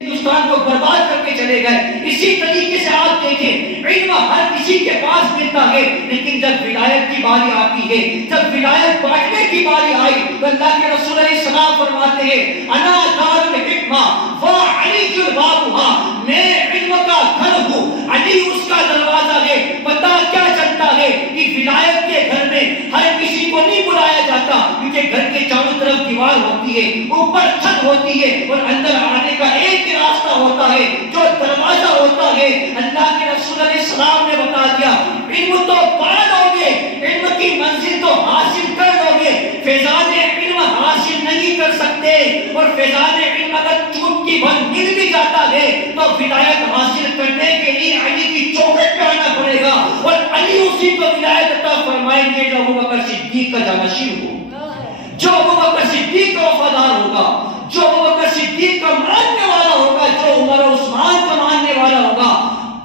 ہندوستان کو برباد کر کے چلے گئے. اسی طریقے سے آپ دیکھیں علم ہر کسی کے پاس ملتا ہے، لیکن جب ولایت کی باری آتی ہے، جب ولایت بانٹنے کی باری آئی تو اللہ کے رسول علیہ السلام فرماتے ہیں انا دار الحکمہ و علی البابھا، میں علم کا گھر ہوں، علی اس کا دروازہ ہے. پتہ کیا چلتا ہے کہ ولایت کے گھر میں ہر کسی کو نہیں بلایا جاتا، کیونکہ گھر کے چاروں طرف دیوار ہوتی ہے، اوپر چھت ہوتی ہے اور اندر آنے کا ایک راستہ ہوتا ہے جو دروازہ ہوتا ہے. اللہ کے رسول علیہ السلام نے بتا دیا علم تو پا لو گے، علم کی منزل تو حاصل کر لو گے، فیضان علم حاصل نہیں کر سکتے. اور فیضان علم اگر چوٹکی بھر مل بھی جاتا ہے تو ولایت حاصل کرنے کے لیے علی کی چوکھٹ پہ آنا پڑے گا، اور علی اسی کو ولایت عطا فرمائیں گے جو ابوبکر صدیق کا جانشین ہو، جو ابوبکر صدیق کا وفادار ہوگا، جو ابوبکر صدیق کا ماننے والا ہوگا، جو عمر و عثمان کا ماننے والا ہوگا،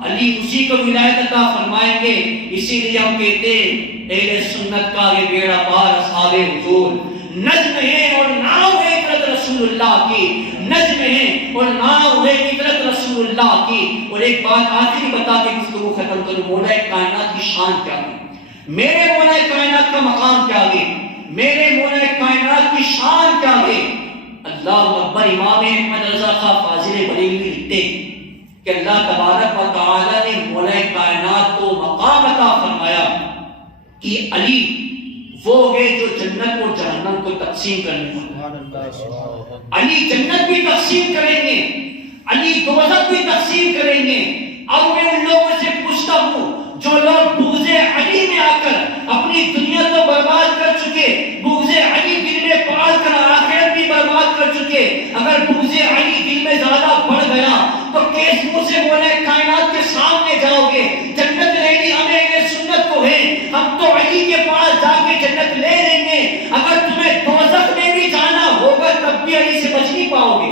علی اسی کو ولایت عطا فرمائیں گے. اسی لیے ہم کہتے ہیں اہل سنت کا یہ بیڑا پار اصحاب حضور نظم ہے اور نام ہے عطرت رسول اللہ کی، نظم ہے اور نام ہے عطرت رسول اللہ کی. اور ایک بات آخری بتا کے گفتگو ختم کروں، مولا کائنات کی شان کیا ہے، میرے مولا کائنات کا مقام کیا ہے، میرے مولا کائنات کی شان کیا ہے. اللہ اکبر. امام احمد رضا خان فاضل بریلوی لکھتے کہ اللہ تبارک و تعالی نے مولا کائنات کو مقام عطا فرمایا کہ علی وہ ہے جو جنت اور جہنم کو تقسیم کرنے والا. علی جنت بھی تقسیم کریں گے، علی دوزخ بھی تقسیم کریں گے. اب میں ان لوگوں سے پوچھتا ہوں جو لوگ بغض علی میں آ کر اپنی دنیا کو برباد کر چکے، بغض علی دل میں پال کر آخرت بھی برباد کر چکے، اگر بغض علی دل میں زیادہ بڑھ گیا تو کیس منہ سے مولا کائنات کے سامنے جاؤ گے؟ جنت لینی ہمیں اہل سنت کو ہے، ہم تو علی کے پاس جا کے جنت لے لیں گے. اگر تمہیں دوزخ میں بھی جانا ہوگا تب بھی علی سے بچ نہیں پاؤ گے،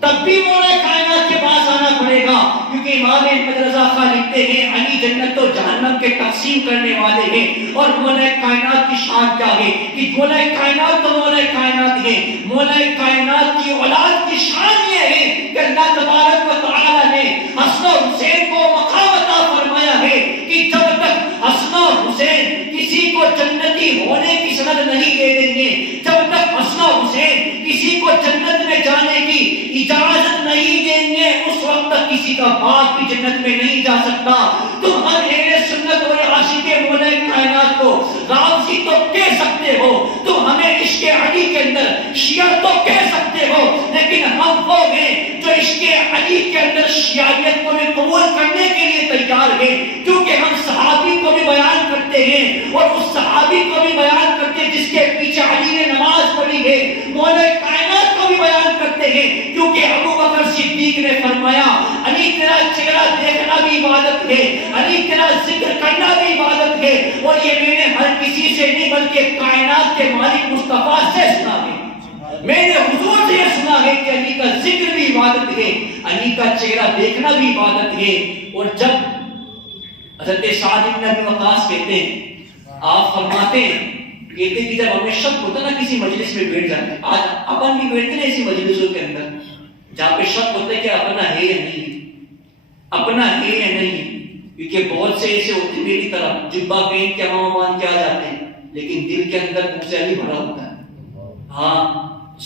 تب بھی مولا کائنات کے پاس آنا پڑے گا. کیونکہ امام احمد رضا خان لکھتے ہیں علی جنت و جہنم کے تقسیم کرنے والے ہیں. اور مولا کائنات کی شان کیا ہے کہ مولا کائنات تو مولا کائنات ہے، مولا کائنات کی اولاد کی شان یہ ہے کہ اللہ تبارک و تعالی نے حسن و حسین کو مقام عطا فرمایا ہے کہ جب تک حسن و حسین کسی کو جنتی ہونے کی سند نہیں دے دیں گے، جب تک حسن و حسین کسی کو جنت میں جانے کی اجازت نہیں دیں گے، اس وقت تک کسی کا باپ بھی جنت میں نہیں جا سکتا. تم ہر اہل سنت اور عاشق مولا کائنات کو رافضی تو کہہ سکتے ہو، تم ہمیں عشق علی کے اندر شیعہ تو کہہ سکتے ہو، لیکن ہم وہ ہیں جو عشق علی کے اندر شیعیت کو بھی قبول کرنے کے لیے تیار ہیں، کیونکہ ہم صحابی کو بھی بیان کرتے ہیں اور اس صحابی کو بھی بیان کرتے ہیں جس کے پیچھے علی نے نماز پڑھی ہے، مولا کائنات کو بھی بیان کرتے ہیں کیونکہ ابوبکر صدیق نے فرمایا علی تیرا چہرہ دیکھنا بھی عبادت ہے، علی تیرا ذکر کرنا بھی عبادت ہے. اور یہ میں نے ہر کسی سے نہیں بلکہ کائنات کے مالک مصطفیٰ سے سنا ہے، میں نے حضور سے یہ سنا ہے کہ علی کا ذکر بھی عبادت ہے، علی کا چہرہ دیکھنا بھی عبادت ہے. اور جب حضرت سعد بن ابی وقاص کہتے ہیں، آپ فرماتے ہیں کہتے کہ جب ہمیں شک ہوتا نا کسی مجلس میں بیٹھ جاتے ہیں، آج اپن بھی بیٹھتے ہیں ایسی مجلسوں کے اندر جہاں پہ شک ہوتا ہے کہ اپنا ہے یا نہیں، اپنا ہے یا نہیں. کیونکہ بہت سے ایسے ہوتے میری طرح جبہ پہن کے امام مان کے آ جاتے ہیں لیکن دل کے اندر بغض علی بھرا ہوتا ہے. ہاں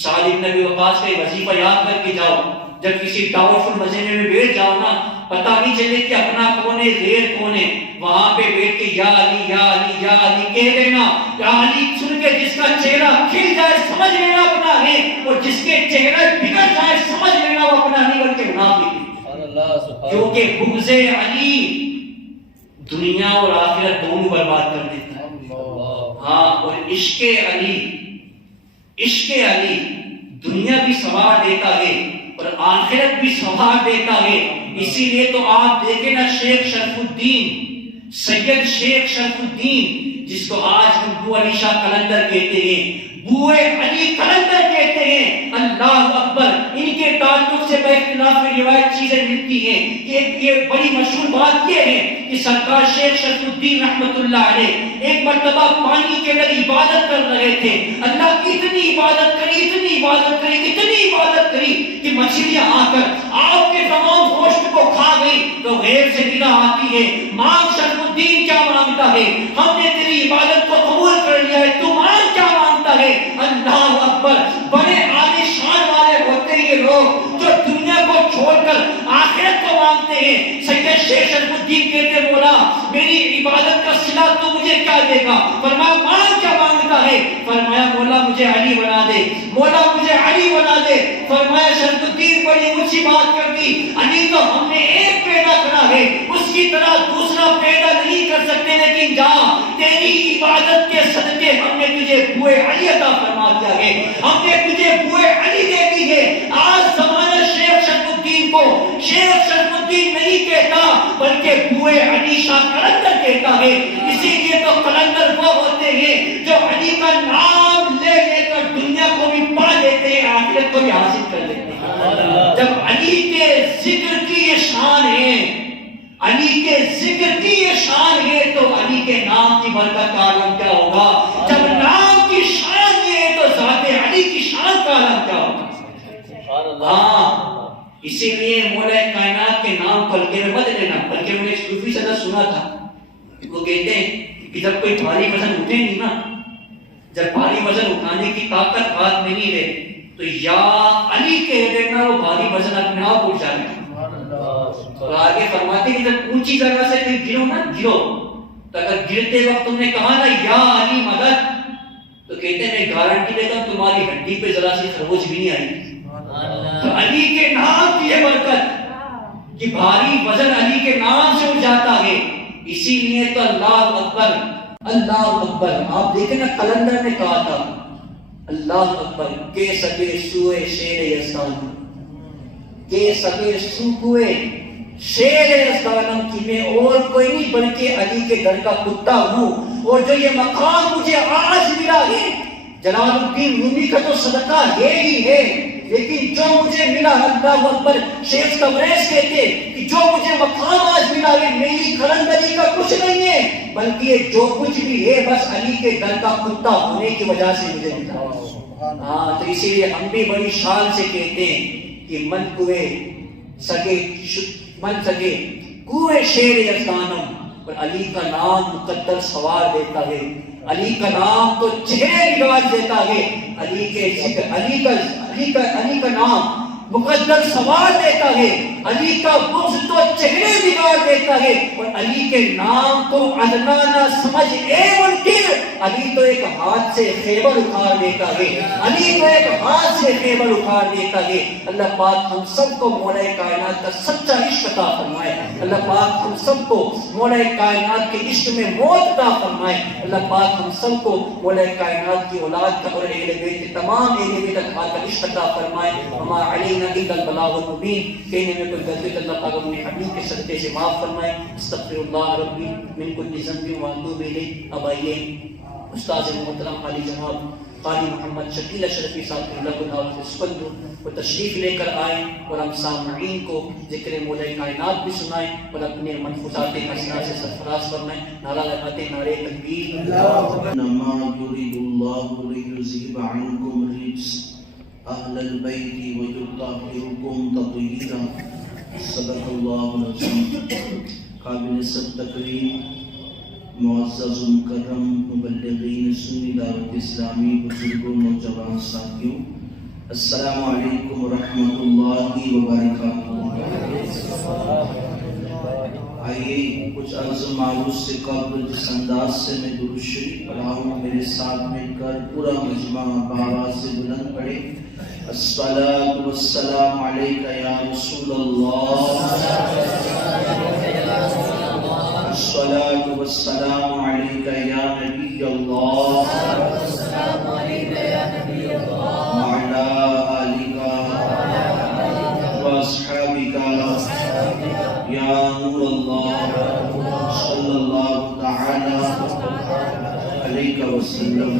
سعد بن ابی وقاص کا یہ وظیفہ یاد کر کے جاؤ، جب کسی ڈاؤٹ فل مجمع میں بیٹھ جاؤ نا پتہ نہیں چلے کہ اپنا کون ہے غیر کون ہے، وہاں پہ بیٹھ کے یا علی یا علی یا علی کہہ دینا. علی سن کے جس کا چہرہ کھل جائے سمجھ لینا اپنا ہے، اور جس کے چہرہ بگڑ جائے سمجھ لینا وہ اپنا نہیں بلکہ منافق ہے. کیونکہ بغض علی دنیا اور آخرت دونوں برباد کر دیتا ہے. ہاں اور عشق علی، عشق علی دنیا بھی سنوار دیتا ہے اور آخرت بھی سنوار دیتا ہے. اسی لیے تو آپ دیکھیں نا شیخ شرف الدین، سید شیخ شرف الدین جس کو آج ہم بو علی شاہ قلندر کہتے ہیں، بوئے علی قلندر کہتے ہیں. اللہ اکبر. ان کے تعلق سے بے اختلاف روایت چیزیں ملتی ہیں. یہ بڑی مشہور بات یہ ہے کہ سرکار شیخ شرف الدین رحمت اللہ علیہ ایک مرتبہ پانی کے اندر عبادت کر رہے تھے. اللہ کی اتنی عبادت کری، اتنی عبادت کری، اتنی عبادت کری کہ مچھلیاں آ کر آپ تو غیر سے نگاہ آتی ہے، مانگ شرف الدین کیا مانگتا ہے، ہم نے تیری عبادت کو قبول کر لیا ہے، تو مانگ کیا مانگتا ہے۔ اللہ اکبر، بڑے عالی شان والے ہوتے ہیں یہ لوگ جو دنیا کو چھوڑ کر آخرت کو مانگتے ہیں۔ سید شیخ شرف الدین کہتے مولا میری عبادت کا صلہ تو مجھے کیا دے گا؟ فرمایا مانگ کیا مانگتا ہے؟ فرمایا مولا مجھے علی بنا دے، مولا مجھے علی بنا دے۔ فرمایا شرف الدین بڑی اونچی بات کر دی، علی تو ہم نے ایک پیدا کرا ہے، اس کی طرح دوسرا پیدا نہیں کر سکتے، لیکن جا تیری عبادت کے صدقے ہم نے تجھے بوئے علی عطا فرما دیا ہے، ہم نے تجھے بوئے علی دے دی ہے۔ آج زمانہ شیخ شرف الدین کو شیخ شرف الدین نہیں کہتا بلکہ بوئے علی شاہ قلندر کہتا ہے۔ اسی لیے تو قلندر وہ ہوتے ہیں جو علی کا نام لے لے کر دنیا کو بھی پا لیتے ہیں، آخرت کو بھی حاصل کر لیتے ہیں۔ جب علی کے ذکر کی یہ شان ہے، علی کے ذکر کی یہ شان ہے، تو علی کے نام کی برکت کا عالم کیا ہوگا؟ جب نام کی شان یہ ہے تو ذات علی کی شان کا عالم کیا ہوگا؟ ہاں، اسی لیے مولا کائنات کے نام کو ہلکے میں مت لینا۔ بلکہ میں نے ایک صوفی صدر سنا تھا، وہ کہتے ہیں کہ جب کوئی بھاری وزن اٹھے نہیں نا، جب بھاری وزن اٹھانے کی طاقت ہاتھ میں نہیں ہے تو یا علی کہہ دینا، وہ بھاری وزن اپنے آپ اٹھ جائے گا۔ اور آگے فرماتے ہیں کہ جب اونچی جگہ سے پھر گرو نا، گرو تو اگر گرتے وقت تم نے کہا نا یا علی مدد، تو کہتے ہیں میں گارنٹی دیتا ہوں تمہاری ہڈی پہ ذرا سی خروش بھی نہیں آئی۔ تو علی کے نام کی یہ برکت کہ بھاری وزن علی کے نام سے اٹھ جاتا ہے۔ اسی لیے تو اللہ اکبر، اللہ اکبر، آپ دیکھیں نا قلندر نے کہا تھا اللہ اکبر کے سکے سوئے شیر یزدان، کے سکے سوئے شیر یزدانم کی میں اور کوئی نہیں بلکہ علی کے گھر کا کتا ہوں، اور جو یہ مقام مجھے آج ملا ہے، جلال الدین رومی کا تو صدقہ ہے ہی ہے، لیکن جو مجھے ملا، اللہ اکبر، شیخ تبریز کہتے کہ جو مجھے مقام آج ملا ہے میری قلندری کا کچھ نہیں ہے، بلکہ یہ جو کچھ بھی ہے بس علی کے گھر کا کتا ہونے کی وجہ سے مجھے ملا۔ ہاں، تو اسی لیے ہم بھی بڑی شان سے کہتے ہیں کہ من سگے کوئے شیر یزدانم، اور علی کا نام مقدر سوار دیتا ہے، علی کا نام تو چہرے بگاڑ دیتا ہے، علی کا نام مقدر سوار دیتا ہے، علی کا بغض تو چہرے بگاڑ دیتا ہے، اور علی کے نام کو ادنا نہ سمجھ اے منکر، علی تو ایک ہاتھ سے خیبر اکھاڑ دیتا ہے، علی تو ایک ہاتھ سے خیبر اکھاڑ دیتا ہے۔ اللہ پاک ہم سب کو مولا کائنات کا سچا عشق عطا فرمائے، اللہ پاک ہم سب کو مولا کائنات کے عشق میں موت عطا فرمائے، اللہ پاک ہم سب کو مولا کائنات کی اولاد کا اور اہل بیت کے تمام اہل بیت کا عشق عطا فرمائے۔ ہما علینا الا البلاغ المبین، کہنے میں کوئی غلطی اللہ پاک اپنے حبیب کے صدقے سے معاف فرمائے۔ استغفر اللہ ربی من کل ذنب واتوب الیہ۔ اب آئیے استاد محترم علی جناب قاری محمد شکیل اشرفی صاحب کو تشریف لے کر آئیں اور ہم سامعین کو ذکر مولا کائنات بھی سنائیں اور اپنے منفوسات حسنہ سے سرفراز فرمائیں۔ نعرہ لگاتے نعرہ تکبیر۔ انما یرید اللہ لیذہب عنکم الرجس اہل البیت ویطہرکم تطہیرا۔ صدق اللہ العظیم۔ قابل سب تکریم معزز و مکرم مبلغین سنی دعوت اسلامی، بزرگوں، نوجوان ساتھیوں، السلام علیکم ورحمۃ اللہ وبرکاتہ۔ آئیے کچھ عرض معروض سے قبل جس انداز سے میں درود شریف پڑھا ہوں میرے ساتھ مل کر پورا مجمع بآواز سے بلند پڑھے۔ الصلاۃ والسلام علیک یا رسول اللہ، الصلاۃ والسلام علیک یا نبی اللہ، وعلی آلک واصحابک یا نور اللہ، صلی اللہ تعالی علیہ وسلم۔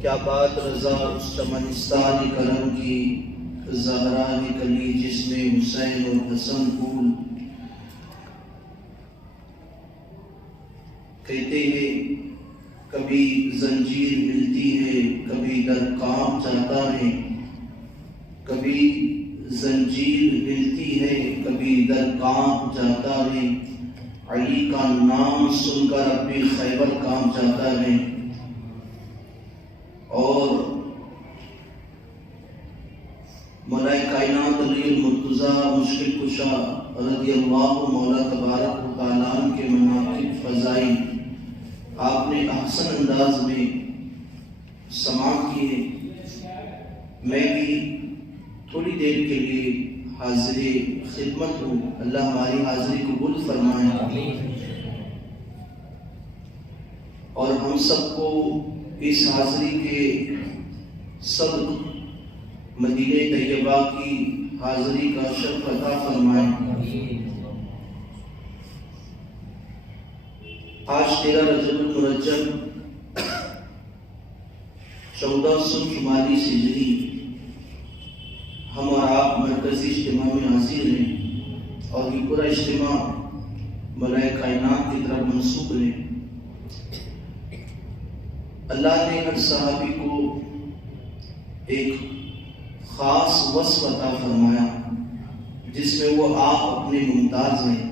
کیا بات رضا اس چمنستان کرم کی، زہران کلی جس میں حسین اور حسن پھول۔ کہتے ہیں کبھی زنجیر ملتی ہے، کبھی در کام جاتا ہے، کبھی زنجیر ہلتی ہے کبھی در کانپ جاتا ہے، علی کا نام سن کر اب بھی خیبر کانپ جاتا ہے۔ اور مولا کائنات علی المرتضیٰ مشکل کشا رضی اللہ مولا تبارک و تعالیٰ کے مناقب فضائی آپ نے احسن انداز میں سماع کیے۔ میں بھی تھوڑی دیر کے لیے حاضر خدمت ہوں، اللہ ہماری حاضری قبول فرمائے اور ہم سب کو اس حاضری کے صدق مدینہ طیبہ کی حاضری کا شرف عطا فرمائے۔ آج 13 رجب المرجب 1444 ہجری ہم اور آپ مرکزی اجتماع میں حاضر ہیں اور یہ پورا اجتماع مولا کائنات کی طرف منسوب ہے۔ اللہ نے ہر صحابی کو ایک خاص وصف عطا فرمایا جس میں وہ آپ اپنے ممتاز ہیں۔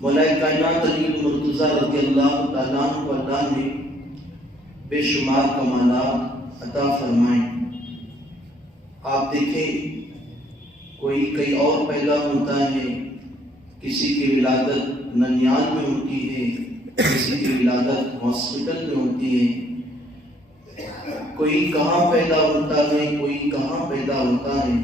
مولا کائنات علی المرتضیٰ رضی اللہ تعالیٰ عنہ کو اللہ نے بے شمار کمالات عطا فرمائے۔ آپ دیکھیں کوئی کئی اور پیدا ہوتا ہے، کسی کی ولادت ننیال میں ہوتی ہے، کسی کی ولادت ہاسپٹل میں ہوتی ہے، کوئی کہاں پیدا ہوتا ہے، کوئی کہاں پیدا ہوتا ہے،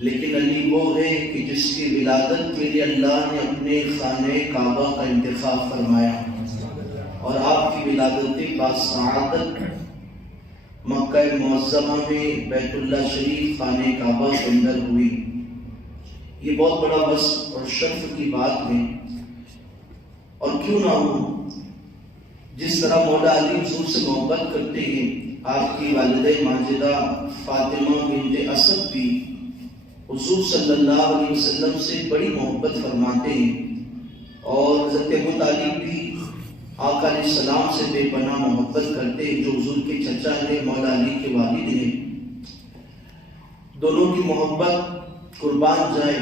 لیکن علی وہ ہے کہ جس کی ولادت کے لیے اللہ نے اپنے خانہ کعبہ کا انتخاب فرمایا اور آپ کی ولادت باسعادت مکہ معظمہ میں بیت اللہ شریف خانہ کعبہ کے اندر ہوئی۔ یہ بہت بڑا وصف اور شرف کی بات ہے، اور کیوں نہ ہو، جس طرح مولا علی حضور سے محبت کرتے ہیں، آپ کی والدہ ماجدہ فاطمہ بنت اسد بھی حضور صلی اللہ علیہ وسلم سے بڑی محبت فرماتے ہیں، اور حضرت ابو طالب بھی آقا علیہ السلام سے بے پناہ محبت کرتے ہیں، جو حضور کے چچا ہیں، مولا علی کے والد ہیں۔ دونوں کی محبت قربان جائے۔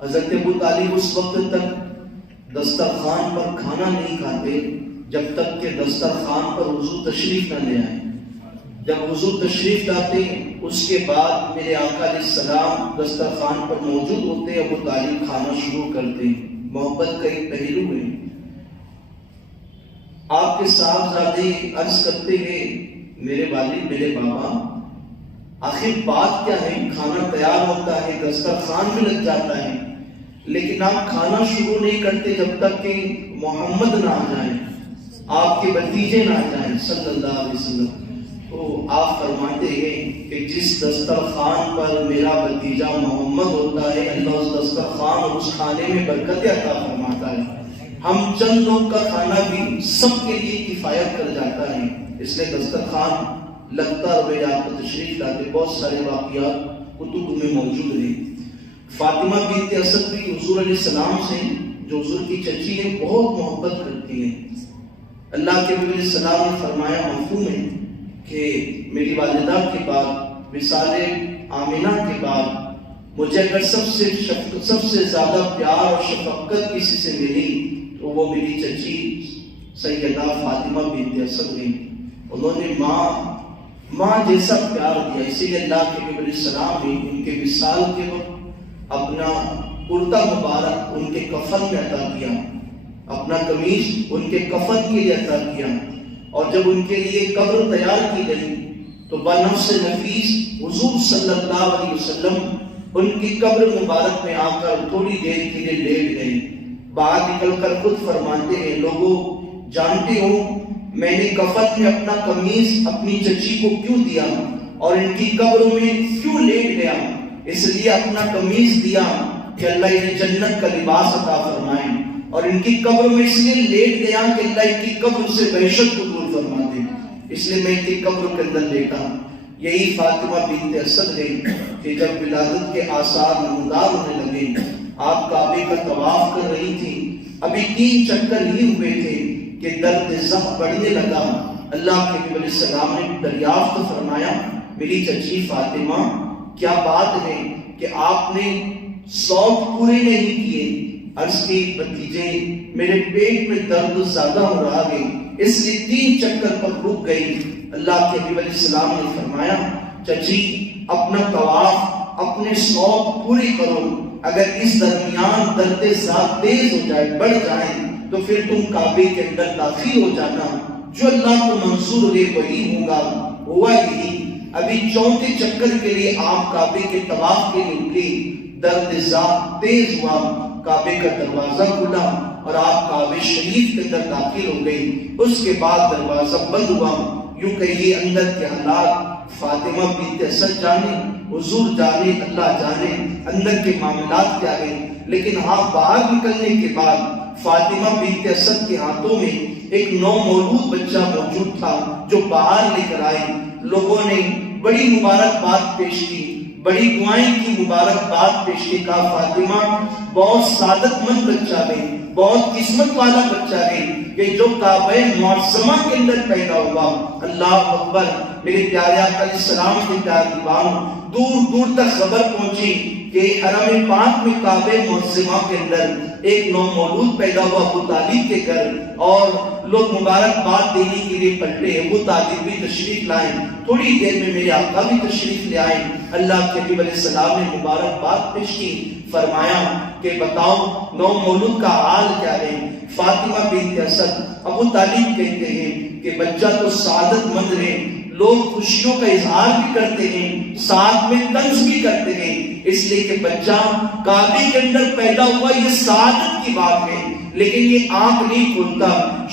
حضرت ابو طالب اس وقت تک دسترخوان پر کھانا نہیں کھاتے جب تک کہ دسترخوان پر حضور تشریف نہ لے آئے۔ جب حضور تشریف لاتے اس کے بعد میرے آقا علیہ السلام دسترخوان پر موجود ہوتے، ابو طالب کھانا شروع کرتے۔ محبت کا ایک پہلو ہے۔ آپ کے صاحبزادے عرض کرتے ہیں، میرے والد، میرے بابا، آخر بات کیا ہے؟ کھانا تیار ہوتا ہے، دسترخوان بھی لگ جاتا ہے، لیکن آپ کھانا شروع نہیں کرتے جب تک کہ محمد نہ آ جائیں، آپ کے بھتیجے نہ آ جائیں صلی اللہ علیہ وسلم۔ تو آپ فرماتے ہیں کہ جس دسترخوان پر میرا بھتیجا محمد ہوتا ہے، اللہ اس دسترخوان اور اس کھانے میں برکت عطا فرماتا ہے۔ ہم چند لوگ کا کھانا بھی سب کے لیے کفایت کر جاتا ہے، اس لیے دسترخوان لگتا اور میرے آپ کو تشریف لاتے۔ بہت سارے واقعات کتب میں موجود ہیں۔ فاطمہ بنت اسد بھی حضور علیہ السلام سے، جو حضور کی چچی ہے، بہت محبت کرتی ہیں۔ اللہ کے نبی علیہ السلام نے فرمایا، مفہوم ہے کہ میری والدہ کے بعد، مثال آمنہ کے بعد، مجھے اگر سب سے زیادہ پیار اور شفقت کسی سے ملی تو وہ میری چچی سیدہ فاطمہ بنت اسد ہیں۔ انہوں نے ماں جیسا پیار دیا، اسی لیے اللہ کے نبی علیہ السلام نے ان کے وصال کے وقت اپنا کرتا مبارک ان کے کفن میں عطا کیا، اپنا قمیص ان کے کفن کے لیے عطا کیا، اور جب ان کے لیے قبر تیار کی گئی تو بنفس نفیس حضور صلی اللہ علیہ وسلم ان کی قبر مبارک میں آ کر تھوڑی دیر کے لیے لیٹ گئے۔ باہر نکل کر خود فرماتے ہیں، لوگوں جانتے ہو میں نے کفن میں اپنا قمیص اپنی چچی کو کیوں دیا اور ان کی قبر میں کیوں لیٹ گیا؟ اس لیے اپنا قمیص دیا کہ اللہ انہیں جنت کا لباس عطا فرمائے، اور ان کی قبر میں اس لیے لیٹ گیا کہ اللہ ان کی قبر سے وحشت قبول فرما دے، اس لیے میں ان کی قبر کے اندر لیٹا۔ یہی فاطمہ بنت اسد ہے کہ جب ولادت کے آثار نمودار ہونے لگے، آپ کعبے کا طواف کر رہی تھی، ابھی 3 چکر ہی ہوئے تھے کہ درد زخم بڑھنے لگا، اللہ کے نبی علیہ السلام نے دریافت فرمایا میری چچی فاطمہ کیا بات ہے کہ آپ نے شوق پورے نہیں کیے؟ عرض کی بھتیجے میرے پیٹ میں درد زیادہ ہو رہا ہے اس لیے 3 چکر پر رک گئی۔ اللہ کے نبی علیہ السلام نے فرمایا چچی اپنا طواف اپنے شوق پوری کرو، اگر اس درمیان درد ذات تیز ہو جائے بڑھ جائے تو پھر تم کعبے کے اندر داخل ہو جانا، جو اللہ کو منظور ہے وہی ہوگا۔ ہوا یہی، ابھی 4تھے چکر کے لیے آپ کعبے کے طواف کے لیے نکلی، درد ذات تیز ہوا، کعبے کا دروازہ کھلا اور آپ کعبے شریف کے اندر داخل ہو گئی۔ اس کے بعد دروازہ بند ہوا، یوں کہیے اندر کے حالات فاطمہ بنت اسد جانے، حضور جانے، اللہ جانے اندر کے معاملات کیا ہیں، لیکن ہاں باہر نکلنے کے بعد فاطمہ بنت اسد کے ہاتھوں میں ایک نومولود بچہ موجود تھا جو باہر لے کر آئے۔ لوگوں نے بڑی مبارکباد پیش کی، بڑی دعائیں کی، مبارکباد پیش کی، کہا فاطمہ بہت سعادت مند بچہ ہے، بہت قسمت والا بچہ ہے کہ جو کعبہ معظمہ کے اندر پیدا ہوا۔ اللہ اکبر، میرے پیارے آقا علیہ السلام کے پیارے دیوانوں، دور دور تک خبر پہنچی کہ حرم پاک میں کعبہ معظمہ کے اندر ایک نومولود پیدا ہوا ابو طالب کے گھر، اور لوگ مبارکباد دینے کے لیے پلٹے، ابو طالب بھی تشریف لائے، تھوڑی دیر میں میرے آقا بھی تشریف لے آئے۔ اللہ کے نبی علیہ السلام نے مبارکباد پیش کی، فرمایا کہ بتاؤ نومولود کا حال کیا ہے؟ فاطمہ بنت اسد، ابو طالب کہتے ہیں کہ بچہ تو سعادت مند ہے، لوگ خوشیوں کا اظہار بھی کرتے ہیں، ساتھ میں طنز بھی کرتے ہیں، اس لیے کہ بچہ کعبے کے اندر پیدا ہوا یہ سعادت کی بات ہے، لیکن یہ آنکھ نہیں کھولتا،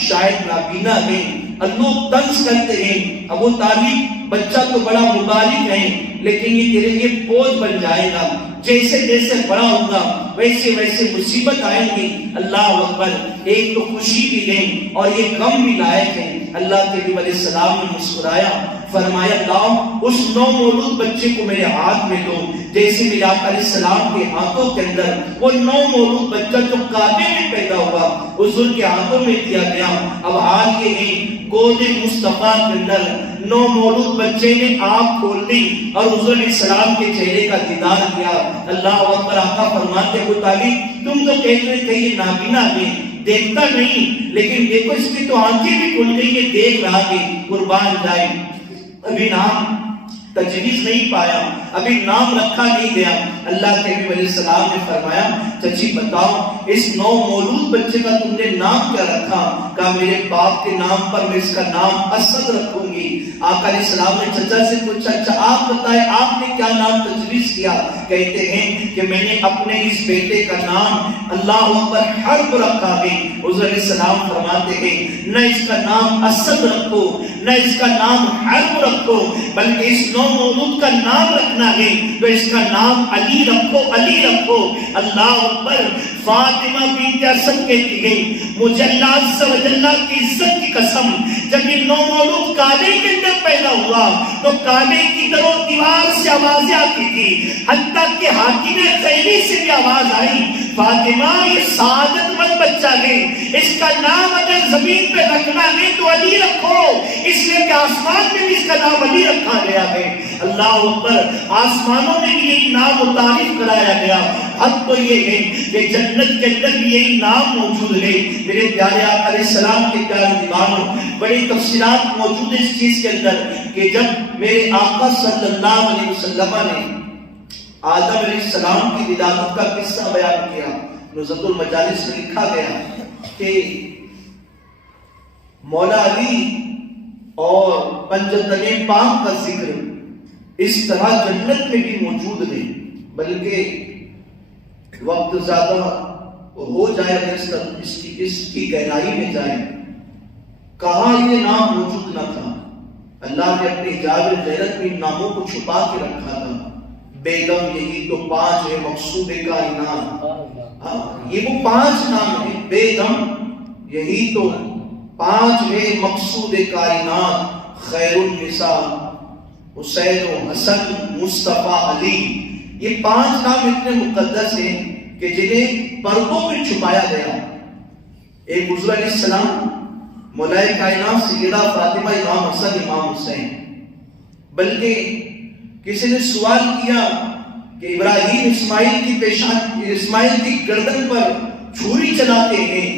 شاید نابینا ہے، لوگ طنز کرتے ہیں، ابو طالب بچہ تو بڑا مبارک ہے لیکن یہ تیرے لیے بوجھ بن جائے گا، جیسے جیسے بڑا ہوگا ویسے ویسے مصیبت آئیں گی۔ اللہ اکبر، ایک تو خوشی بھی ہے اور یہ غم بھی لائق ہے۔ اللہ کے نبی علیہ السلام نے مسکرایا، فرمایا لاؤ اس نومولود بچے کو میرے ہاتھ میں دو، جیسے میرے آقا علیہ السلام کے ہاتھوں کے اندر وہ نومولود بچہ جو کعبے میں پیدا ہوا حضور کے ہاتھوں میں دیا گیا۔ اب حال یہ ہے گود مصطفیٰ کے اندر نومولود بچے نے آنکھ کھول دی اور حضور علیہ السلام کے چہرے کا دیدار کیا۔ اللہ اکبر، آقا فرماتے ابو طالب تم تو کہتے تھے یہ نابینا ہے، دیکھتا نہیں، لیکن دیکھو اس کی تو آنکھیں بھی کھل گئی، یہ دیکھ رہا ہے، قربان جائے۔ ابھی نام تجویز نہیں پایا، ابھی نام رکھا نہیں گیا۔ اللہ کے نبی علیہ السلام نے فرمایا چچی بتاؤ اس نومولود بچے کا تم نے نام کیا رکھا؟ کہا میرے باپ کے نام پر میں اس کا نام اسد رکھوں گی۔ آقا علیہ السلام نے چچا سے پوچھا اچھا آپ بتائیں آپ نے کیا نام تجویز کیا؟ کہتے ہیں کہ میں نے اپنے اس بیٹے کا نام اللہ اکبر حرب رکھا ہے۔ حضور علیہ السلام فرماتے ہیں نہ اس کا نام اسد رکھو نہ اس کا نام حرب رکھو، بلکہ اس نومولود کا نام رکھنا ہے تو اس کا نام علی رکھو، علی رکھو۔ اللہ اکبر، فاطمہ بنت اسد کہتی ہے مجھے اللہ عز و جل کی عزت کی قسم جب یہ نومولود کعبے کے اندر پیدا ہوا تو کعبے کی در و دیوار سے آوازیں آتی تھی، حتیٰ کہ حاکم خیلی سے بھی آواز آئی فاطمہ یہ سعادت مند بچہ ہے، اس کا نام اگر زمین پہ رکھنا ہے تو علی رکھو، اس لیے کہ آسمان میں بھی اس کا نام علی رکھا گیا ہے۔ اللہ اکبر، آسمانوں میں بھی یہی نام متعارف کرایا گیا۔ حد تو یہ ہے کہ جنت کے اندر بھی یہی نام موجود ہے۔ میرے پیارے آقا علیہ السلام کے پیارے دیوانوں، بڑی تفصیلات موجود ہے اس چیز کے اندر کہ جب میرے آقا صلی اللہ علیہ وسلم نے آدم علیہ السلام کی ولادت کا قصہ بیان کیا، نزہت المجالس میں لکھا گیا کہ مولا علی اور پنجتن پاک کا ذکر اس طرح جنت میں بھی موجود ہے، بلکہ وقت زیادہ ہو جائے اس کی گہرائی میں جائے، کہاں یہ نام موجود نہ تھا۔ اللہ نے اپنی حجاب غیرت میں ناموں کو چھپا کے رکھا تھا۔ بیگم یہی تو 5 ہے مقصود کائنات، یہ وہ 5 نام ہیں، بیگم یہی تو 5 ہے مقصود کائنات، خیر النساء حسین و حسن مصطفیٰ علی، یہ 5 نام اتنے مقدس ہیں کہ جنہیں پردوں میں چھپایا گیا۔ ایک حضور علیہ السلام مولائے کائنات سیدہ فاطمہ امام حسن امام حسین. بلکہ کسی نے سوال کیا کہ ابراہیم اسماعیل کی گردن پر چھری چلاتے ہیں،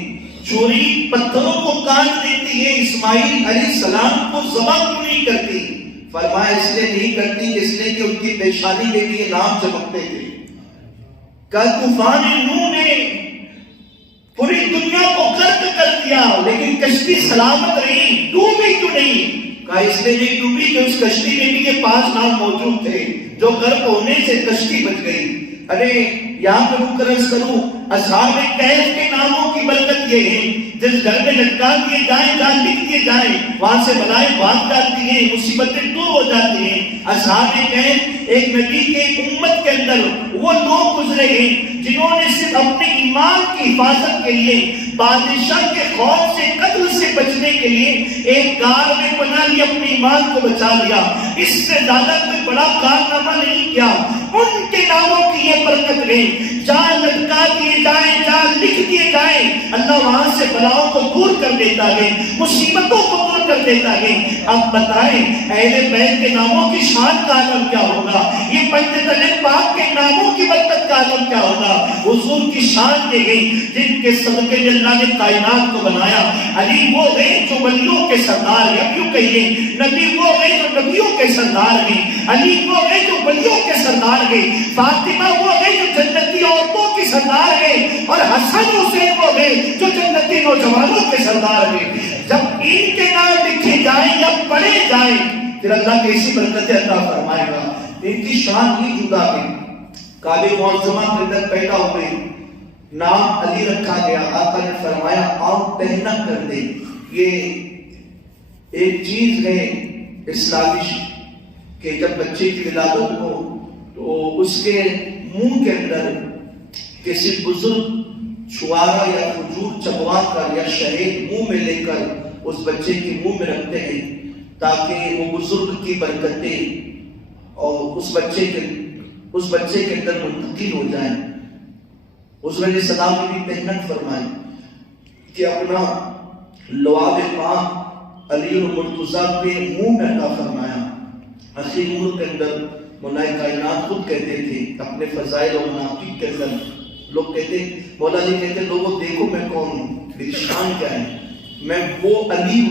چھری پتھروں کو کاٹ دیتی ہے، اسماعیل علیہ السلام کو ذبح کیوں نہیں کرتی؟ فرمایا اس لیے نہیں کرتی اس لیے کہ ان کی پیشانی میں بھی یہ نام چمکتے تھے. کہ طوفان نوح نے پوری دنیا کو غرق کر دیا لیکن کشتی سلامت رہی، ڈوبی کیوں نہیں؟ کہا اس لیے نہیں ڈوبی کہ اس کشتی میں بھی یہ 5 نام موجود تھے جو غرق ہونے سے کشتی بچ گئی. ارے یہاں پہ رک کر عرض کروں، اصحاب کہف کے ناموں کی برکت یہ ہے جس گھر میں لٹکا دیے جائیں، جہاں لکھ دیے جائیں، وہاں سے بلائیں بھاگ جاتی ہیں، مصیبتیں دور ہو جاتی ہیں. اصحاب کہف ایک نبی کے امت کے اندر وہ لوگ گزرے ہیں جنہوں نے صرف اپنے ایمان کی حفاظت کے لیے، بادشاہ کے خوف سے، قتل سے بچنے کے لیے ایک غار میں پناہ لی، اپنے ایمان کو بچا لیا. اس سے زیادہ کوئی بڑا کارنامہ نہیں کیا. ان کے ناموں کی یہ برکت ہے، جہاں لٹکا دیے جائیں، جہاں لکھ دیے جائیں، اللہ وہاں سے بلاؤں کو دور کر دیتا ہے، مصیبتوں کو دور کر دیتا ہے. اب بتائیں اہل بیت کے ناموں کی شان کا عالم کیا ہوگا، یہ پنجتن پاک کے ناموں کی برکت کا عالم کیا ہوگا. حضور کی شان یہ ہے جن کے صدقے میں اللہ نے کائنات کو بنایا. علی وہ ہے جو ولیوں کے سردار ہیں، اب یوں کہیے نبی وہ ہے جو نبیوں کے سردار ہیں، علی وہ ہے جو ولیوں کے سردار ہیں، فاطمہ وہ ہے جو جنتی عورتوں کی سردار ہے، اور حسن حسین وہ ہے جو جنتی نوجوانوں کے سردار ہیں. جب ان کے نام لکھے جائیں یا پڑھے جائیں پھر اللہ کیسی برکتیں عطا فرمائے گا. ان کی شان ہی جدا ہے. کعبہ معظمہ کے اندر پیدا ہوئے، نام علی رکھا گیا. آقا نے فرمایا آؤ پہنا کر دے. یہ ایک چیز ہے اسلامی کہ جب بچے کی ولادت ہو تو اس کے منہ کے اندر کسی بزرگ چھوارا یا کھجور چبوا کر یا شہد منہ میں لے کر اس بچے کے منہ میں رکھتے ہیں تاکہ وہ بزرگ کی برکتیں اور اس بچے کے اندر منتقل ہو جائیں. حضور علیہ السلام نے بھی محنت فرمائی کہ اپنا لعاب پاک علی المرتضیٰ کے منہ میں عطا فرمایا. اخیر عمر کے اندر مولا کائنات خود کہتے تھے اپنے فضائل و مناقب کے اندر، لوگ کہتے مولا علی کہتے لوگوں دیکھو میں کون ہوں، میری شان کیا ہے. میں وہ علی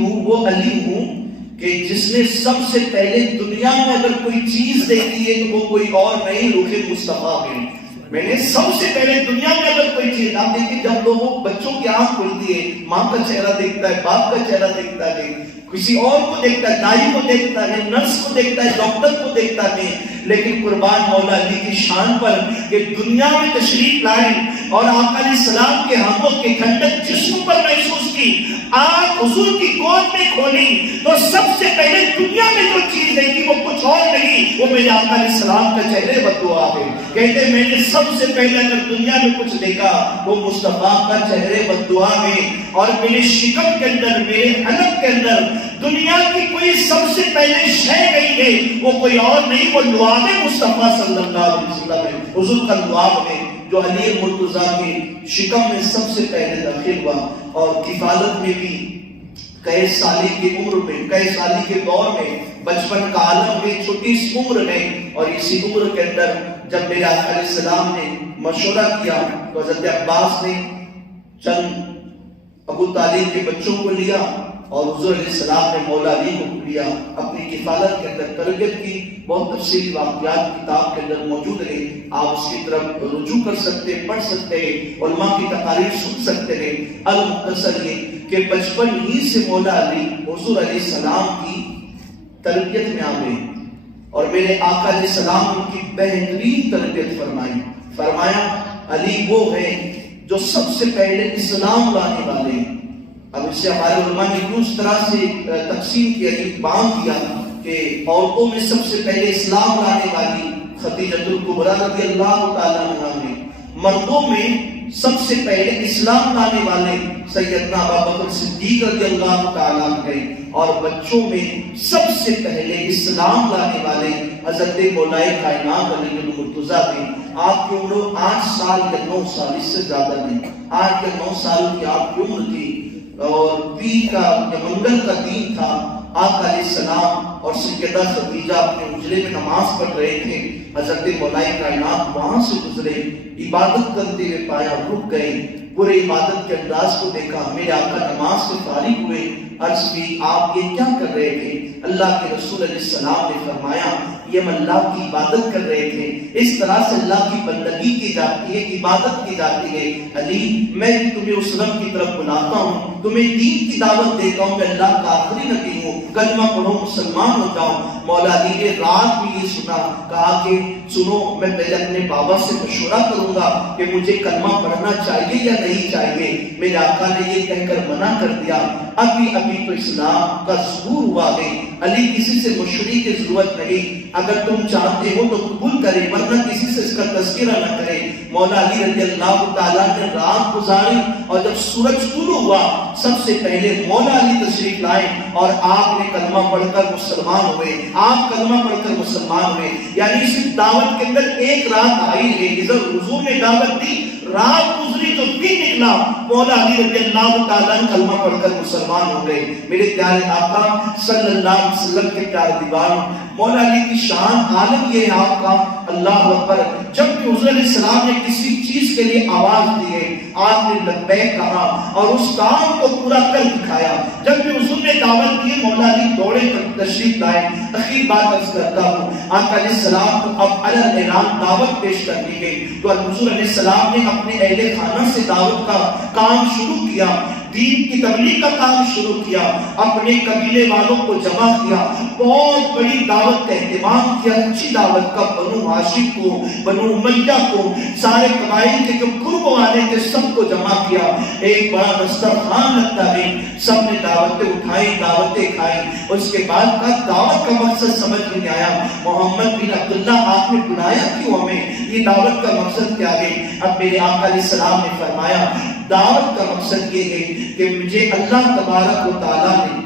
ہوں کہ جس نے سب سے پہلے دنیا میں اگر کوئی چیز دیکھی ہے تو وہ کوئی اور نہیں رخ مصطفیٰ ہے. میں نے سب سے پہلے دنیا میں اگر کوئی چیز، آپ دیکھیں جب لوگوں بچوں کی آنکھ کھلتی ہے ماں کا چہرہ دیکھتا ہے، باپ کا چہرہ دیکھتا ہے، کسی اور کو دیکھتا ہے، دائی کو دیکھتا ہے، نرس کو دیکھتا ہے، ڈاکٹر کو دیکھتا ہے. لیکن قربان مولا علی کی شان پر کہ دنیا میں تشریف لائے اور آقا علیہ السلام کے ہاتھوں کے کھنڈک جسم پر محسوس کی، آنکھ حضور کی گود میں کھولی تو سب سے پہلے دنیا میں جو چیز دیکھی وہ کچھ اور نہیں، وہ میرے آقا علیہ السلام کا چہرے بددعا ہے. کہتے میں نے سب سے پہلے اگر دنیا میں کچھ دیکھا وہ مصطفیٰ کا چہرے بددعا ہے. اور میرے شکم کے اندر، میرے حلق کے اندر دنیا کی کوئی سب سے پہلے شے گئی ہے وہ کوئی اور نہیں، وہ لعاب مصطفیٰ صلی اللہ علیہ وسلم ہے. حضور کا لعاب ہے جو علی مرتضیٰ کے شکم میں سب سے پہلے داخل ہوا. اور کفالت میں بھی کئی سالی کی عمر میں، کئی سالی کے دور میں، بچپن کا عالم میں، چھوٹی سی عمر میں، اور اسی عمر کے اندر جب میرے آقا علیہ السلام نے مشورہ کیا تو حضرت عباس نے چند ابو طالب کے بچوں کو لیا اور حضور علیہ السلام نے مولا علی کو لیا. اپنی کفالت کے اندر تربیت کی بہت تفصیلی واقعات کتاب کے اندر موجود ہیں، آپ اس کی طرف رجوع کر سکتے، پڑھ سکتے ہیں، علماء کی تقاریر سن سکتے ہیں. المختصر یہ کہ بچپن ہی سے مولا علی حضور علیہ السلام کی تربیت میں آ گئے اور میرے آقا علیہ السلام ان کی بہترین تربیت فرمائی. فرمایا علی وہ ہے جو سب سے پہلے اسلام لانے والے ہیں. اب اس سے ہمارے علماء نے کیوں اس طرح سے تقسیم کیا، باندھ کیا کہ عورتوں میں سب سے پہلے اسلام لانے والی خدیجہ الکبریٰ رضی اللہ تعالیٰ عنہا نے، مردوں میں سب سے پہلے اسلام لانے والے سیدنا ابوبکر صدیق رضی اللہ تعالیٰ عنہ، اور بچوں میں سب سے پہلے اسلام لانے والے حضرت مولا کائنات علی المرتضیٰ نے. آپ کی عمر 8 سال یا 9 سال، اس سے زیادہ نہیں، 8 یا 9 سال کی آپ کی عمر تھی. اور پیر کا یا منگل کا دن تھا، آقا علیہ السلام اور سیدہ خدیجہ اپنے اجرے میں نماز پڑھ رہے تھے، حضرت مولا کائنات وہاں سے گزرے، عبادت کرتے ہوئے پایا، رک گئے، پورے عبادت کے انداز کو دیکھا، میرے آقا نماز سے فارغ ہوئے، عرض کی آپ یہ کیا کر رہے تھے؟ اللہ کے رسول علیہ السلام نے فرمایا یہ ہم اللہ کی عبادت کر رہے تھے، اس طرح سے اللہ کی بندگی کی جاتی ہے، عبادت کی جاتی ہے، علی میں بھی تمہیں اس رب کی طرف بلاتا ہوں، تمہیں دین کی دعوت دیتا ہوں، میں اللہ کا آخری نبی ہوں، کلمہ پڑھو مسلمان ہو جاؤ۔ مولا علی نے رات میں یہ سنا، کہا کہ سنو میں پہلے اپنے بابا سے مشورہ کروں گا کہ مجھے کلمہ پڑھنا چاہیے یا نہیں چاہیے، میرے آقا نے یہ کہہ کر منع کر دیا، ابھی تو اسلام کا ظہور ہوا ہے، علی کسی سے مشورے کی ضرورت نہیں، اگر تم چاہتے ہو تو قبول کرے، ورنہ کسی سے اس کا تذکرہ نہ کرے۔ مولا علی رضی اللہ تعالیٰ نے رات گزاری، اور جب سورج طلوع ہوا سب سے پہلے مولا علی تشریف لائے اور آپ نے کلمہ پڑھ کر مسلمان ہوئے، آپ کلمہ پڑھ کر مسلمان ہوئے، یعنی اس دعوت کے اندر ایک رات آئی ہے، جب حضور نے دعوت دی، رات گزری تو دن نکلا، مولا علی رضی اللہ تعالیٰ نے کلمہ پڑھ کر مسلمان ہو گئے۔ میرے پیارے آقا صلی اللہ علیہ وسلم کے پیارے دیوان، مولا علی کی شان عالم یہ ہے آپ کا، اللہ اکبر، جب بھی حضور علیہ السلام نے کسی چیز کے لیے آواز دی ہے، آپ نے لبیک کہا اور اس کام کو پورا کر دکھایا۔ جب بھی حضور نے دعوت دی، مولا علی دوڑے کر تشریف لائے۔ اخیر بات عرض کرتا ہوں، آقا علیہ السلام کو اب علن اعلان دعوت پیش کر دی گئی، تو حضور علیہ السلام نے اپنے اہل خانہ سے دعوت کا کام شروع کیا، دین کی تبلیغ کا کام شروع کیا، اپنے قبیلے والوں کو جمع کیا، بہت بڑی دعوت کا اہتمام کیا، اچھی دعوت کا، بنو ہاشم کو، بنو امیہ کو، سارے قبائل کے جو قرب والے تھے سب کو جمع کیا، ایک بڑا دسترخوان لگتا ہے، سب نے دعوتیں اٹھائی، دعوتیں کھائی، اس کے بعد کا دعوت کا مقصد سمجھ نہیں آیا، محمد بن عبداللہ آپ نے بلایا کیوں ہمیں، یہ دعوت کا مقصد کیا ہے؟ اب میرے آقا علیہ السلام نے فرمایا دعوت کا مقصد یہ ہے کہ مجھے اللہ تبارک و تعالیٰ نے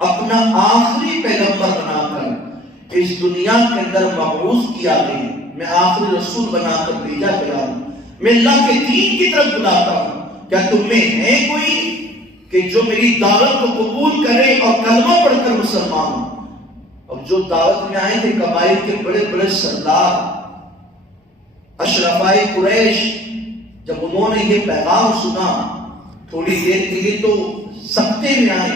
اپنا آخری پیغمبر بنا کر اس دنیا کے اندر مبعوث کیا ہے، میں آخری رسول بنا کر بھیجا گیا ہوں، میں اللہ کے دین کی طرف بلاتا ہوں، کیا تم میں ہے کوئی کہ جو میری دعوت کو قبول کرے اور کلمہ پڑھ کر مسلمان ہو؟ اب جو دعوت میں آئے تھے قبائل کے بڑے بڑے سردار، اشرفائے قریش، جب انہوں نے یہ پیغام سنا تھوڑی دیر کے لیے تو سکتے میں آئے،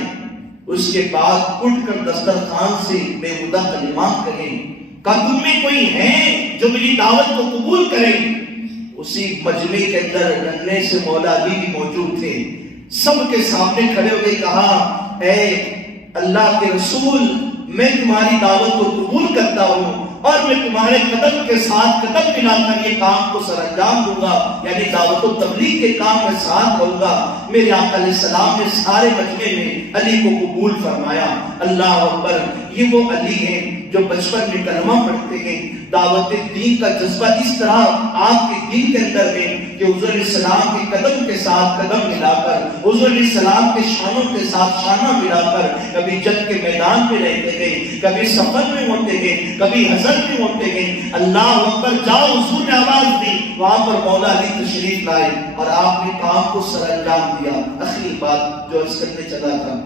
اس کے بعد اٹھ کر دسترخوان سے بےہودہ کلمات کہیں، کہا تم میں کوئی ہے جو میری دعوت کو قبول کرے؟ اسی مجمع کے اندر ننھے سے مولا علی بھی موجود تھے، سب کے سامنے کھڑے ہو گئے، کہا اے اللہ کے رسول، میں تمہاری دعوت کو قبول کرتا ہوں اور میں تمہارے قدم کے ساتھ قدم ملا کر یہ کام کو سر انجام دوں گا، یعنی دعوت و تبلیغ کے کام میں ساتھ رہوں گا۔ میرے آقا علیہ السلام نے سارے مجمع میں علی کو قبول فرمایا۔ اللہ اکبر، یہ وہ علی ہیں جو بچپن میں کلمہ پڑھتے ہیں، دعوت دین کا جذبہ اس طرح آپ کے دل کے اندر ہے کہ حضور علیہ السلام کے قدم کے ساتھ قدم ملا کر، حضور علیہ السلام کے شانوں کے ساتھ شانہ ملا کر، کبھی جنگ کے میدان میں رہتے ہیں، کبھی سفر میں ہوتے ہیں، کبھی حضر میں ہوتے ہیں۔ اللہ اکبر، جاؤ، حضور نے آواز دی، وہاں پر مولا علی تشریف لائے اور آپ نے کام کو سر انجام دیا۔ آخری بات جو عرض کرنے چلا تھا،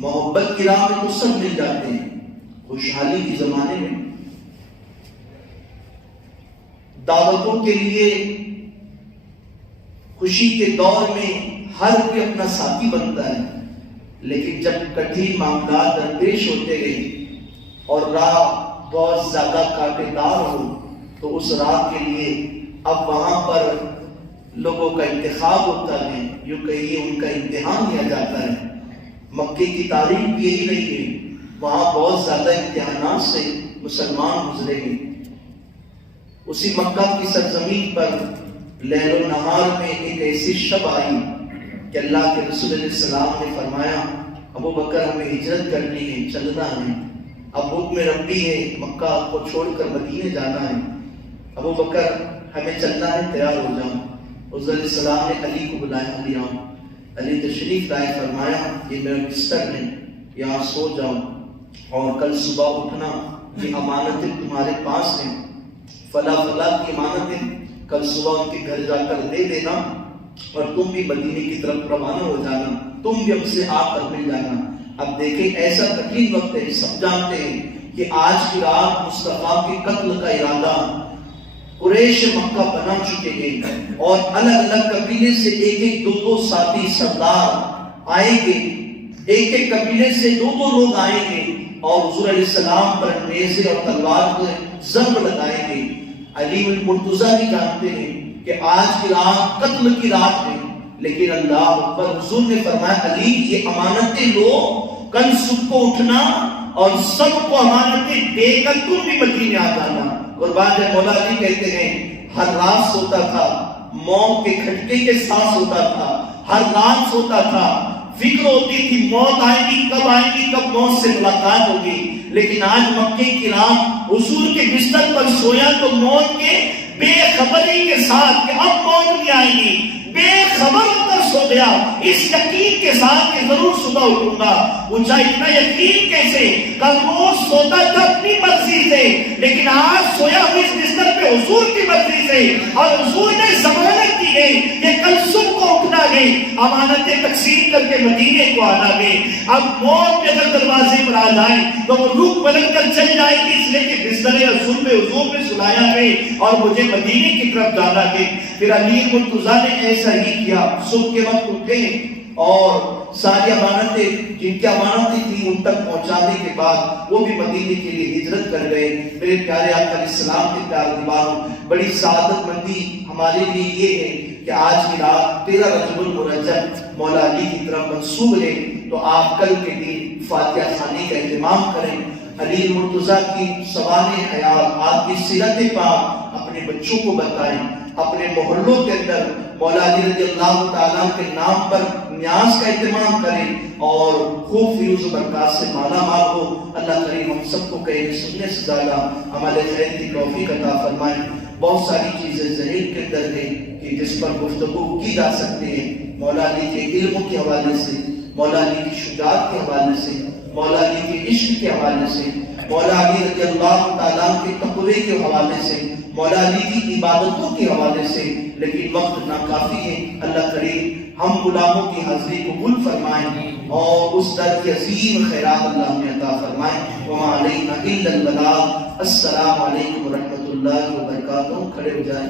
محبت کی راہ میں تو سب مل جاتے ہیں، خوشحالی کے زمانے میں دعوتوں کے لیے، خوشی کے دور میں ہر کوئی اپنا ساتھی بنتا ہے، لیکن جب کٹھن معاملات درپیش ہوتے گئے اور راہ بہت زیادہ کانٹے دار ہو تو اس راہ کے لیے اب وہاں پر لوگوں کا انتخاب ہوتا ہے، یوں کہیے ان کا امتحان لیا جاتا ہے۔ مکے کی تاریخ بھی یہی رہی ہے، وہاں بہت زیادہ امتحانات سے مسلمان گزرے ہیں۔ اسی مکہ کی سرزمین پر لیل و نہار میں ایک ایسی شب آئی کہ اللہ کے رسول علیہ السلام نے فرمایا ابو بکر ہمیں ہجرت کرنی ہے، چلنا ہے، اب حکم ربی ہے مکہ کو چھوڑ کر مدینے جانا ہے، ابو بکر ہمیں چلنا ہے، تیار ہو جاؤ۔ حضور علیہ السلام نے علی کو بلایا، علی آؤ، علی تشریف لائے، فرمایا یہ میرا بستر ہے، یہاں سو جاؤ اور کل صبح اٹھنا، یہ امانتیں تمہارے پاس ہیں، فلاں فلاں کی امانتیں کل صبح ان کے گھر جا کر دے دینا اور تم بھی مدینے کی طرف روانہ ہو جانا، تم بھی ہم سے آ کر مل جانا۔ اب دیکھیں ایسا کٹھن وقت ہے، سب جانتے ہیں کہ آج کی رات مصطفیٰ کے قتل کا ارادہ قریش مکہ بنا چکے ہیں، اور الگ الگ قبیلے سے ایک ایک دو ساتھی سردار آئیں گے، ایک ایک قبیلے سے دو لوگ آئیں گے اور حضور علیہ السلام پر نیزے اور تلوار کو ضرب لگائیں گے۔ علی بن مرتضیٰ بھی جانتے ہیں کہ آج کی رات قتل کی رات ہے، لیکن اللہ اکبر، حضور نے فرمایا علی یہ امانتیں لو، کل صبح کو اٹھنا اور سب کو امانتیں دے کر تم بھی مدینے آ جانا۔ قربان جائے، مولا علی کہتے ہیں ہر رات سوتا تھا، موت کے کھٹکے کے ساتھ سوتا تھا، ہر رات سوتا تھا، فکر ہوتی تھی موت آئے گی، کب موت سے ملاقات ہوگی، لیکن آج مکے کی رات حضور کے بستر پر سویا تو موت کے بے خبری کے ساتھ کہ اب موت نہیں آئے گی، بے خبر ہو کر سو گیا، اس یقین کے ساتھ کہ ضرور صبح اٹھوں گا۔ پوچھا اتنا یقین کیسے؟ کل روز سوتا تھا اپنی مرضی سے، لیکن آج سویا ہوں اس بستر پہ حضور کی مرضی سے، اور حضور نے ضمانت دی گئی کہ کل صبح کو اٹھنا گئی، امانتیں تقسیم کر کے مدینے کو آنا گئی۔ اب موت پہ اگر دروازے پر آ جائے تو وہ رخ بدل کر چل جائے گی، اس لیے کہ بستر حضور پہ حضور نے سلایا گئی اور مجھے مدینے کی طرف جانا گئی۔ پھر علی مرتضیٰ نے ایسا ہی کیا، صبح کے وقت اٹھے اور ساری امانتیں جن کی امانتیں تھیں ان تک پہنچانے کے بعد وہ بھی مدینے کے لیے ہجرت کر گئے۔ میرے پیارے آقا علیہ السلام کے پیارے دیواروں، بڑی سعادت مندی ہمارے لیے یہ ہے کہ آج کی رات 13 رجب المرجب مولا علی کی طرف منسوب ہے، تو آپ کل کے دن فاتحہ خوانی کا اہتمام کریں۔ علی مرتضیٰ کی سوانح حیات، آپ کی سیرت پاک اپنے بچوں کو بتائیں، اپنے محلوں کے اندر مولا علی رضی اللہ تعالیٰ کے نام پر نیاز کا اہتمام کریں اور خوب فیوز و برکات سے مالا مال ہو۔ اللہ کریم ہم سب کو کہنے سننے سے زیادہ عمل خیر کی توفیق عطا فرمائے۔ بہت ساری چیزیں ذہن کے اندر ہیں کہ جس پر گفتگو کی جا سکتے ہیں، مولا علی کے علم کے حوالے سے، مولا علی کی شجاعت کے حوالے سے، مولا علی کے عشق کے حوالے سے، مولا علی رضی اللہ تعالیٰ کے تقوی کے حوالے سے، مولا علی کی عبادتوں کے حوالے سے، لیکن وقت ناکافی ہے۔ اللہ کریم ہم غلاموں کی حاضری قبول فرمائیں اور اس در کی عظیم خیرات اللہ ہمیں عطا فرمائیں۔ وما علینا الا البلاغ۔ السلام علیکم ورحمۃ اللہ وبرکاتہ۔ کھڑے ہو جائیں۔